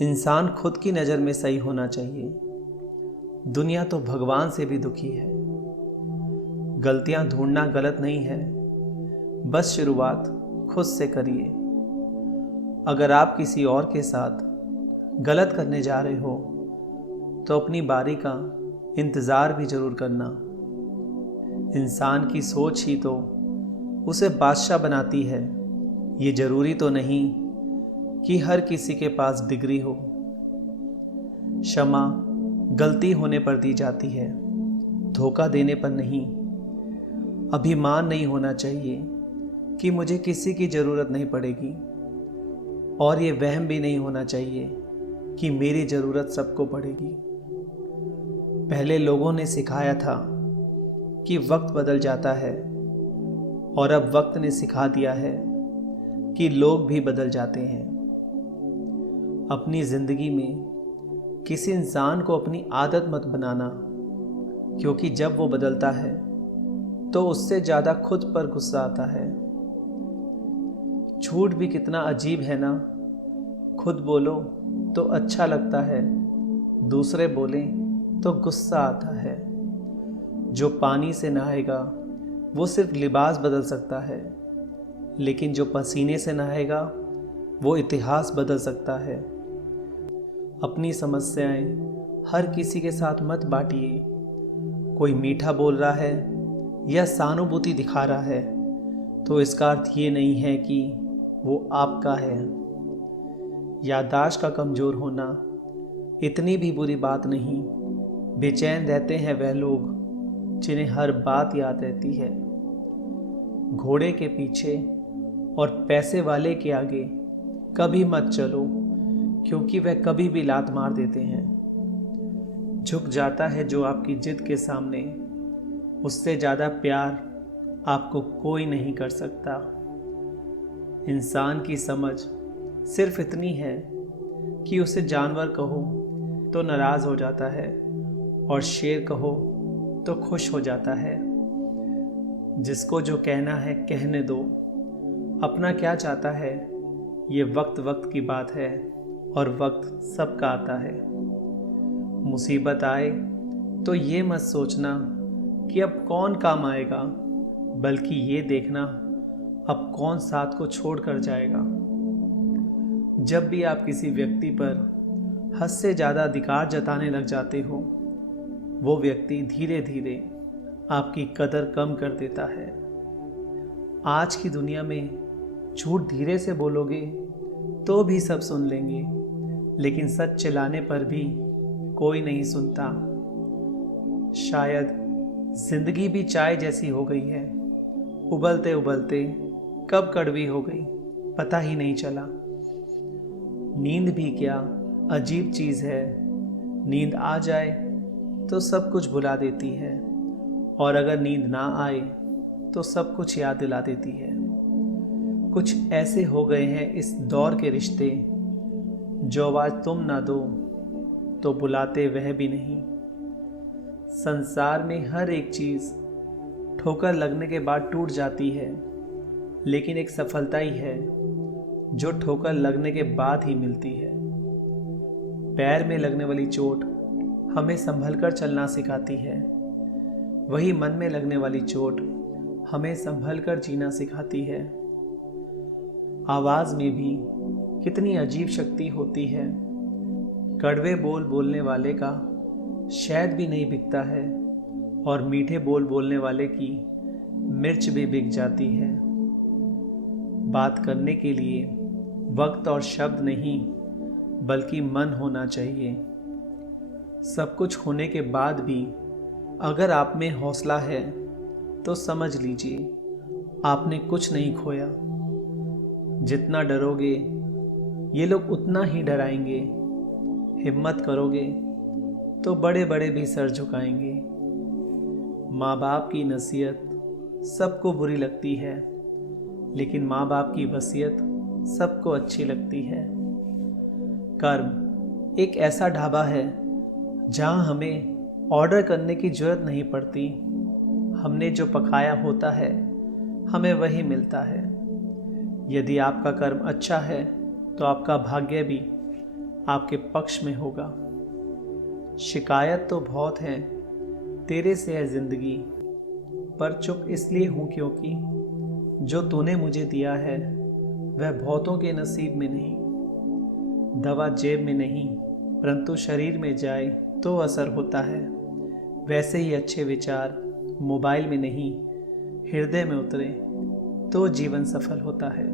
इंसान खुद की नज़र में सही होना चाहिए। दुनिया तो भगवान से भी दुखी है। गलतियां ढूंढना गलत नहीं है, बस शुरुआत खुद से करिए। अगर आप किसी और के साथ गलत करने जा रहे हो तो अपनी बारी का इंतज़ार भी ज़रूर करना। इंसान की सोच ही तो उसे बादशाह बनाती है। ये ज़रूरी तो नहीं कि हर किसी के पास डिग्री हो। क्षमा गलती होने पर दी जाती है, धोखा देने पर नहीं। अभिमान नहीं होना चाहिए कि मुझे किसी की ज़रूरत नहीं पड़ेगी, और ये वहम भी नहीं होना चाहिए कि मेरी ज़रूरत सबको पड़ेगी। पहले लोगों ने सिखाया था कि वक्त बदल जाता है, और अब वक्त ने सिखा दिया है कि लोग भी बदल जाते हैं। अपनी ज़िंदगी में किसी इंसान को अपनी आदत मत बनाना, क्योंकि जब वो बदलता है तो उससे ज़्यादा खुद पर गुस्सा आता है। झूठ भी कितना अजीब है ना। खुद बोलो तो अच्छा लगता है, दूसरे बोलें तो गुस्सा आता है। जो पानी से नहाएगा वो सिर्फ लिबास बदल सकता है, लेकिन जो पसीने से नहाएगा वो इतिहास बदल सकता है। अपनी समस्याएं हर किसी के साथ मत बांटिए। कोई मीठा बोल रहा है या सहानुभूति दिखा रहा है तो इसका अर्थ ये नहीं है कि वो आपका है। याददाश्त का कमज़ोर होना इतनी भी बुरी बात नहीं। बेचैन रहते हैं वह लोग जिन्हें हर बात याद रहती है। घोड़े के पीछे और पैसे वाले के आगे कभी मत चलो, क्योंकि वह कभी भी लात मार देते हैं। झुक जाता है जो आपकी जिद के सामने, उससे ज़्यादा प्यार आपको कोई नहीं कर सकता। इंसान की समझ सिर्फ इतनी है कि उसे जानवर कहो तो नाराज़ हो जाता है, और शेर कहो तो खुश हो जाता है। जिसको जो कहना है कहने दो। अपना क्या चाहता है ये वक्त वक्त की बात है, और वक्त सबका आता है। मुसीबत आए तो ये मत सोचना कि अब कौन काम आएगा, बल्कि ये देखना अब कौन साथ को छोड़ कर जाएगा। जब भी आप किसी व्यक्ति पर हद से ज़्यादा अधिकार जताने लग जाते हो, वो व्यक्ति धीरे धीरे आपकी कदर कम कर देता है। आज की दुनिया में झूठ धीरे से बोलोगे तो भी सब सुन लेंगे, लेकिन सच चिल्लाने पर भी कोई नहीं सुनता। शायद जिंदगी भी चाय जैसी हो गई है, उबलते उबलते कब कड़वी हो गई पता ही नहीं चला। नींद भी क्या अजीब चीज़ है। नींद आ जाए तो सब कुछ भुला देती है, और अगर नींद ना आए तो सब कुछ याद दिला देती है। कुछ ऐसे हो गए हैं इस दौर के रिश्ते, जो आवाज़ तुम ना दो तो बुलाते वह भी नहीं। संसार में हर एक चीज़ ठोकर लगने के बाद टूट जाती है, लेकिन एक सफलता ही है जो ठोकर लगने के बाद ही मिलती है। पैर में लगने वाली चोट हमें संभल कर चलना सिखाती है, वही मन में लगने वाली चोट हमें संभल कर जीना सिखाती है। आवाज़ में भी कितनी अजीब शक्ति होती है। कड़वे बोल बोलने वाले का शहद भी नहीं बिकता है, और मीठे बोल बोलने वाले की मिर्च भी बिक जाती है। बात करने के लिए वक्त और शब्द नहीं, बल्कि मन होना चाहिए। सब कुछ होने के बाद भी अगर आप में हौसला है तो समझ लीजिए आपने कुछ नहीं खोया। जितना डरोगे ये लोग उतना ही डराएंगे। हिम्मत करोगे तो बड़े बड़े भी सर झुकाएंगे। माँ बाप की नसीहत सबको बुरी लगती है, लेकिन माँ बाप की वसीयत सबको अच्छी लगती है। कर्म एक ऐसा ढाबा है जहाँ हमें ऑर्डर करने की ज़रूरत नहीं पड़ती। हमने जो पकाया होता है हमें वही मिलता है। यदि आपका कर्म अच्छा है तो आपका भाग्य भी आपके पक्ष में होगा। शिकायत तो बहुत है तेरे से है ज़िंदगी, पर चुप इसलिए हूँ क्योंकि जो तूने मुझे दिया है वह बहुतों के नसीब में नहीं। दवा जेब में नहीं परंतु शरीर में जाए तो असर होता है। वैसे ही अच्छे विचार मोबाइल में नहीं हृदय में उतरे तो जीवन सफल होता है।